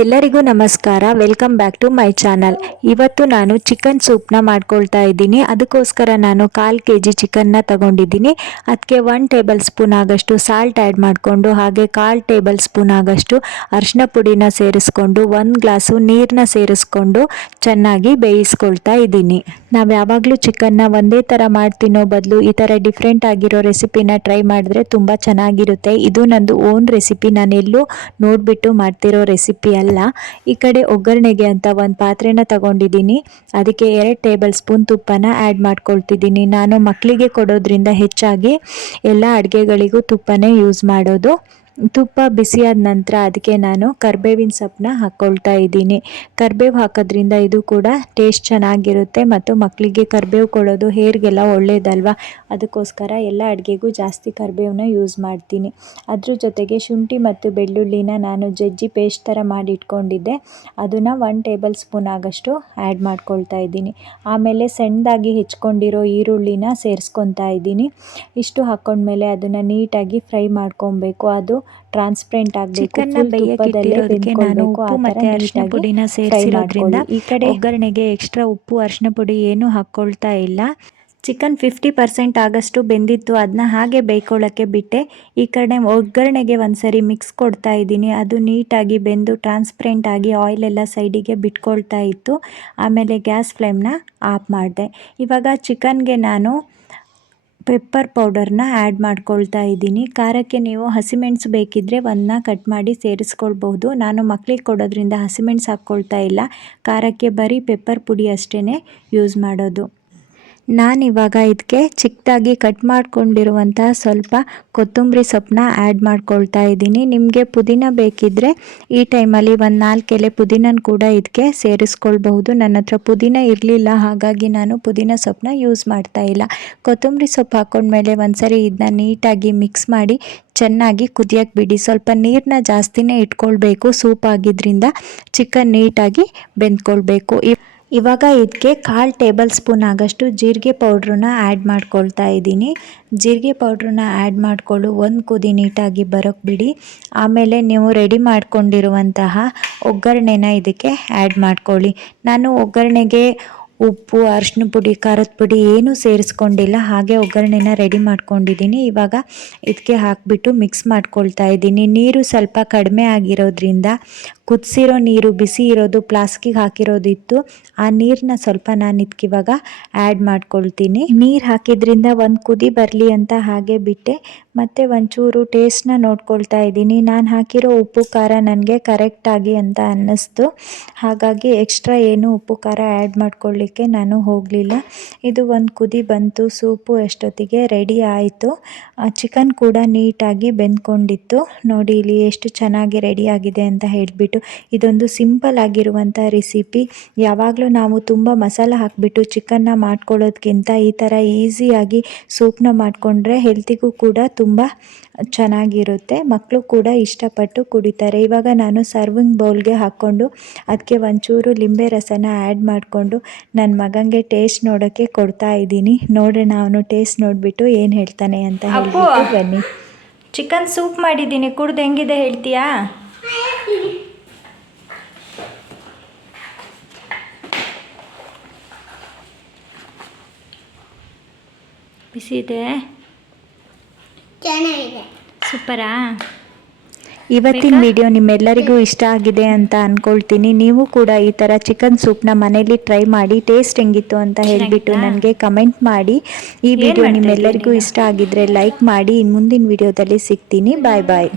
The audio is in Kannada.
ಎಲ್ಲರಿಗೂ ನಮಸ್ಕಾರ. Welcome back to my channel. ಇವತ್ತು ನಾನು ಚಿಕನ್ ಸೂಪ್ನ ಮಾಡ್ಕೊಳ್ತಾ ಇದ್ದೀನಿ. ಅದಕ್ಕೋಸ್ಕರ ನಾನು 1/4 kg ಚಿಕನ್ನ ತಗೊಂಡಿದ್ದೀನಿ. ಅದಕ್ಕೆ 1 ಟೇಬಲ್ ಸ್ಪೂನ್ ಆಗಷ್ಟು ಸಾಲ್ಟ್ ಆ್ಯಡ್ ಮಾಡಿಕೊಂಡು, ಹಾಗೆ 1/4 ಟೇಬಲ್ ಸ್ಪೂನ್ ಆಗಷ್ಟು ಅರಿಶಿನ ಪುಡಿನ ಸೇರಿಸ್ಕೊಂಡು, 1 ಗ್ಲಾಸು ನೀರನ್ನ ಸೇರಿಸ್ಕೊಂಡು ಚೆನ್ನಾಗಿ ಬೇಯಿಸ್ಕೊಳ್ತಾ ಇದ್ದೀನಿ. ನಾವು ಯಾವಾಗಲೂ ಚಿಕನ್ನ ಒಂದೇ ಥರ ಮಾಡಿ ತಿನ್ನೋ ಬದಲು ಈ ಥರ ಡಿಫ್ರೆಂಟ್ ಆಗಿರೋ ರೆಸಿಪಿನ ಟ್ರೈ ಮಾಡಿದ್ರೆ ತುಂಬ ಚೆನ್ನಾಗಿರುತ್ತೆ. ಇದು ನಂದು ಓನ್ ರೆಸಿಪಿ, ನಾನೆಲ್ಲೂ ನೋಡಿಬಿಟ್ಟು ಮಾಡ್ತಿರೋ ರೆಸಿಪಿ ಅಲ್ಲ. ಈ ಕಡೆ ಒಗ್ಗರಣೆಗೆ ಅಂತ ಒಂದು ಪಾತ್ರೆನ ತಗೊಂಡಿದ್ದೀನಿ. ಅದಕ್ಕೆ 2 ಟೇಬಲ್ ಸ್ಪೂನ್ ತುಪ್ಪನ ಆ್ಯಡ್ ಮಾಡ್ಕೊಳ್ತಿದ್ದೀನಿ. ನಾನು ಮಕ್ಕಳಿಗೆ ಕೊಡೋದ್ರಿಂದ ಹೆಚ್ಚಾಗಿ ಎಲ್ಲ ಅಡುಗೆಗಳಿಗೂ ತುಪ್ಪನೇ ಯೂಸ್ ಮಾಡೋದು. ತುಪ್ಪ ಬಿಸಿಯಾದ ನಂತರ ಅದಕ್ಕೆ ನಾನು ಕರಿಬೇವಿನ ಸೊಪ್ಪನ್ನ ಹಾಕ್ಕೊಳ್ತಾ ಇದ್ದೀನಿ. ಕರಿಬೇವು ಹಾಕೋದ್ರಿಂದ ಇದು ಕೂಡ ಟೇಸ್ಟ್ ಚೆನ್ನಾಗಿರುತ್ತೆ ಮತ್ತು ಮಕ್ಕಳಿಗೆ ಕರಿಬೇವು ಕೊಡೋದು ಹೇರ್ಗೆಲ್ಲ ಒಳ್ಳೇದಲ್ವ. ಅದಕ್ಕೋಸ್ಕರ ಎಲ್ಲ ಅಡುಗೆಗೂ ಜಾಸ್ತಿ ಕರಿಬೇವನ್ನ ಯೂಸ್ ಮಾಡ್ತೀನಿ. ಅದ್ರ ಜೊತೆಗೆ ಶುಂಠಿ ಮತ್ತು ಬೆಳ್ಳುಳ್ಳಿನ ನಾನು ಜಜ್ಜಿ ಪೇಸ್ಟ್ ಥರ ಮಾಡಿ ಇಟ್ಕೊಂಡಿದ್ದೆ. ಅದನ್ನು 1 ಟೇಬಲ್ ಸ್ಪೂನ್ ಆಗಷ್ಟು ಆ್ಯಡ್ ಮಾಡ್ಕೊಳ್ತಾ ಇದ್ದೀನಿ. ಆಮೇಲೆ ಸಣ್ಣದಾಗಿ ಹೆಚ್ಕೊಂಡಿರೋ ಈರುಳ್ಳಿನ ಸೇರಿಸ್ಕೊತಾ ಇದ್ದೀನಿ. ಇಷ್ಟು ಹಾಕ್ಕೊಂಡ್ಮೇಲೆ ಅದನ್ನು ನೀಟಾಗಿ ಫ್ರೈ ಮಾಡ್ಕೊಬೇಕು. ಅದು ಟ್ರಾನ್ಸ್ಪರೆಂಟ್ ಆಗಬೇಕು. ಚಿಕನ್ನ ಬೇಯಕ್ಕಿಟ್ಟಿರೋದಕ್ಕೆ ನಾನು ಉಪ್ಪು ಮತ್ತು ಅರಿಶಿನ ಪುಡಿನ ಸೇರಿಸಿರೋದ್ರಿಂದ ಈ ಕಡೆ ಒಗ್ಗರಣೆಗೆ ಎಕ್ಸ್ಟ್ರಾ ಉಪ್ಪು ಅರಿಶಿನ ಪುಡಿ ಏನೂ ಹಾಕ್ಕೊಳ್ತಾ ಇಲ್ಲ. ಚಿಕನ್ 50% ಆಗಷ್ಟು ಬೆಂದಿತ್ತು, ಅದನ್ನ ಹಾಗೆ ಬೇಯ್ಕೊಳ್ಳೋಕ್ಕೆ ಬಿಟ್ಟೆ. ಈ ಕಡೆ ಒಗ್ಗರಣೆಗೆ ಒಂದ್ಸರಿ ಮಿಕ್ಸ್ ಕೊಡ್ತಾ ಇದ್ದೀನಿ. ಅದು ನೀಟಾಗಿ ಬೆಂದು ಟ್ರಾನ್ಸ್ಪರೆಂಟ್ ಆಗಿ ಆಯಿಲೆಲ್ಲ ಸೈಡಿಗೆ ಬಿಟ್ಕೊಳ್ತಾ ಇತ್ತು. ಆಮೇಲೆ ಗ್ಯಾಸ್ ಫ್ಲೇಮ್ನ ಆಫ್ ಮಾಡಿದೆ. ಇವಾಗ ಚಿಕನ್ಗೆ ನಾನು ಪೆಪ್ಪರ್ ಪೌಡರ್ನ ಆ್ಯಡ್ ಮಾಡ್ಕೊಳ್ತಾ ಇದ್ದೀನಿ. ಖಾರಕ್ಕೆ ನೀವು ಹಸಿಮೆಣಸು ಬೇಕಿದ್ದರೆ ಒಂದನ್ನ ಕಟ್ ಮಾಡಿ ಸೇರಿಸ್ಕೊಳ್ಬಹುದು. ನಾನು ಮಕ್ಕಳಿಗೆ ಕೊಡೋದ್ರಿಂದ ಹಸಿಮೆಣಸು ಹಾಕ್ಕೊಳ್ತಾ ಇಲ್ಲ. ಖಾರಕ್ಕೆ ಬರೀ ಪೆಪ್ಪರ್ ಪುಡಿ ಅಷ್ಟೇ ಯೂಸ್ ಮಾಡೋದು. ನಾನಿವಾಗ ಇದಕ್ಕೆ ಚಿಕ್ಕದಾಗಿ ಕಟ್ ಮಾಡ್ಕೊಂಡಿರುವಂತಹ ಸ್ವಲ್ಪ ಕೊತ್ತಂಬರಿ ಸೊಪ್ಪನ್ನ ಆ್ಯಡ್ ಮಾಡ್ಕೊಳ್ತಾ ಇದ್ದೀನಿ. ನಿಮಗೆ ಪುದೀನ ಬೇಕಿದ್ದರೆ ಈ ಟೈಮಲ್ಲಿ ಒಂದು 4 ಎಲೆ ಪುದೀನನ ಕೂಡ ಇದಕ್ಕೆ ಸೇರಿಸ್ಕೊಳ್ಬಹುದು. ನನ್ನ ಹತ್ರ ಪುದೀನ ಇರಲಿಲ್ಲ, ಹಾಗಾಗಿ ನಾನು ಪುದೀನ ಸೊಪ್ಪನ್ನ ಯೂಸ್ ಮಾಡ್ತಾ ಇಲ್ಲ. ಕೊತ್ತಂಬರಿ ಸೊಪ್ಪು ಹಾಕ್ಕೊಂಡ್ಮೇಲೆ ಒಂದ್ಸರಿ ಇದನ್ನ ನೀಟಾಗಿ ಮಿಕ್ಸ್ ಮಾಡಿ ಚೆನ್ನಾಗಿ ಕುದಿಯೋಕ್ಕೆ ಬಿಡಿ. ಸ್ವಲ್ಪ ನೀರನ್ನ ಜಾಸ್ತಿನೇ ಇಟ್ಕೊಳ್ಬೇಕು. ಸೂಪ್ ಆಗಿದ್ದರಿಂದ ಚಿಕನ್ ನೀಟಾಗಿ ಬೆಂದ್ಕೊಳ್ಬೇಕು. ಇವಾಗ ಇದಕ್ಕೆ 1/4 ಟೇಬಲ್ ಸ್ಪೂನ್ ಆಗಷ್ಟು ಜೀರಿಗೆ ಪೌಡ್ರನ್ನ ಆ್ಯಡ್ ಮಾಡ್ಕೊಳ್ತಾ ಇದ್ದೀನಿ. ಜೀರಿಗೆ ಪೌಡ್ರನ್ನ ಆ್ಯಡ್ ಮಾಡಿಕೊಂಡು ಒಂದು ಕುದಿ ನೀಟಾಗಿ ಬರೋಕ್ಕೆ ಬಿಡಿ. ಆಮೇಲೆ ನೀವು ರೆಡಿ ಮಾಡ್ಕೊಂಡಿರುವಂತಹ ಒಗ್ಗರಣೆನ ಇದಕ್ಕೆ ಆ್ಯಡ್ ಮಾಡ್ಕೊಳ್ಳಿ. ನಾನು ಒಗ್ಗರಣೆಗೆ ಉಪ್ಪು ಅರಿಶಿನ ಪುಡಿ ಖಾರದ ಪುಡಿ ಏನೂ ಸೇರಿಸ್ಕೊಂಡಿಲ್ಲ, ಹಾಗೆ ಒಗ್ಗರಣೆನ ರೆಡಿ ಮಾಡ್ಕೊಂಡಿದ್ದೀನಿ. ಇವಾಗ ಇದಕ್ಕೆ ಹಾಕಿಬಿಟ್ಟು ಮಿಕ್ಸ್ ಮಾಡ್ಕೊಳ್ತಾ ಇದ್ದೀನಿ. ನೀರು ಸ್ವಲ್ಪ ಕಡಿಮೆ ಆಗಿರೋದ್ರಿಂದ ಕುದಿಸಿರೋ ನೀರು ಬಿಸಿ ಇರೋದು ಫ್ಲಾಸ್ಕಿಗೆ ಹಾಕಿರೋದಿತ್ತು. ಆ ನೀರನ್ನ ಸ್ವಲ್ಪ ನಾನು ಇದಕ್ಕಿವಾಗ ಆ್ಯಡ್ ಮಾಡ್ಕೊಳ್ತೀನಿ. ನೀರು ಹಾಕಿದ್ರಿಂದ ಒಂದು ಕುದಿ ಬರಲಿ ಅಂತ ಹಾಗೆ ಬಿಟ್ಟೆ. ಮತ್ತು ಒಂಚೂರು ಟೇಸ್ಟ್ನ ನೋಡ್ಕೊಳ್ತಾ ಇದ್ದೀನಿ. ನಾನು ಹಾಕಿರೋ ಉಪ್ಪು ಖಾರ ನನಗೆ ಕರೆಕ್ಟಾಗಿ ಅಂತ ಅನ್ನಿಸ್ತು, ಹಾಗಾಗಿ ಎಕ್ಸ್ಟ್ರಾ ಏನು ಉಪ್ಪು ಖಾರ ಆ್ಯಡ್ ಮಾಡ್ಕೊಳ್ಳಿಕ್ಕೆ ನಾನು ಹೋಗಲಿಲ್ಲ. ಇದು ಒಂದು ಕುದಿ ಬಂತು. ಸೂಪು ಎಷ್ಟೊತ್ತಿಗೆ ರೆಡಿ ಆಯಿತು. ಚಿಕನ್ ಕೂಡ ನೀಟಾಗಿ ಬೆಂದ್ಕೊಂಡಿತ್ತು. ನೋಡಿ ಇಲ್ಲಿ ಎಷ್ಟು ಚೆನ್ನಾಗಿ ರೆಡಿ ಆಗಿದೆ ಅಂತ ಹೇಳಿಬಿಟ್ಟು. ಇದೊಂದು ಸಿಂಪಲ್ ಆಗಿರುವಂಥ ರೆಸಿಪಿ. ಯಾವಾಗಲೂ ನಾವು ತುಂಬ ಮಸಾಲ ಹಾಕಿಬಿಟ್ಟು ಚಿಕನ್ನ ಮಾಡ್ಕೊಳ್ಳೋದಕ್ಕಿಂತ ಈ ಥರ ಈಸಿಯಾಗಿ ಸೂಪ್ನ ಮಾಡಿಕೊಂಡ್ರೆ ಹೆಲ್ತಿಗೂ ಕೂಡ ತುಂಬ ಚೆನ್ನಾಗಿರುತ್ತೆ. ಮಕ್ಕಳು ಕೂಡ ಇಷ್ಟಪಟ್ಟು ಕುಡಿತಾರೆ. ಇವಾಗ ನಾನು ಸರ್ವಿಂಗ್ ಬೌಲ್ಗೆ ಹಾಕ್ಕೊಂಡು ಅದಕ್ಕೆ ಒಂಚೂರು ಲಿಂಬೆ ರಸನ ಆ್ಯಡ್ ಮಾಡಿಕೊಂಡು ನನ್ನ ಮಗನಿಗೆ ಟೇಸ್ಟ್ ನೋಡೋಕ್ಕೆ ಕೊಡ್ತಾ ಇದ್ದೀನಿ. ನೋಡೋಣ ಅವನು ಟೇಸ್ಟ್ ನೋಡಿಬಿಟ್ಟು ಏನು ಹೇಳ್ತಾನೆ ಅಂತ ಹೇಳ್ಬಿಟ್ಟು ಬನ್ನಿ. ಚಿಕನ್ ಸೂಪ್ ಮಾಡಿದ್ದೀನಿ, ಕುಡ್ದು ಹೆಂಗಿದೆ ಹೇಳ್ತೀಯಾ? ಬಿಸಿ ಇದೆ, ಚೆನ್ನಾಗಿದೆ, ಸೂಪರಾ? ಇವತ್ತಿನ ವಿಡಿಯೋ ನಿಮ್ಮೆಲ್ಲರಿಗೂ ಇಷ್ಟ ಆಗಿದೆ ಅಂತ ಅಂದ್ಕೊಳ್ತೀನಿ. ನೀವು ಕೂಡ ಈ ಥರ ಚಿಕನ್ ಸೂಪ್ನ ಮನೇಲಿ ಟ್ರೈ ಮಾಡಿ ಟೇಸ್ಟ್ ಹೆಂಗಿತ್ತು ಅಂತ ಹೇಳಿಬಿಟ್ಟು ನನಗೆ ಕಮೆಂಟ್ ಮಾಡಿ. ಈ ವಿಡಿಯೋ ನಿಮ್ಮೆಲ್ಲರಿಗೂ ಇಷ್ಟ ಆಗಿದ್ದರೆ ಲೈಕ್ ಮಾಡಿ. ಮುಂದಿನ ವಿಡಿಯೋದಲ್ಲಿ ಸಿಗ್ತೀನಿ. ಬಾಯ್ ಬಾಯ್.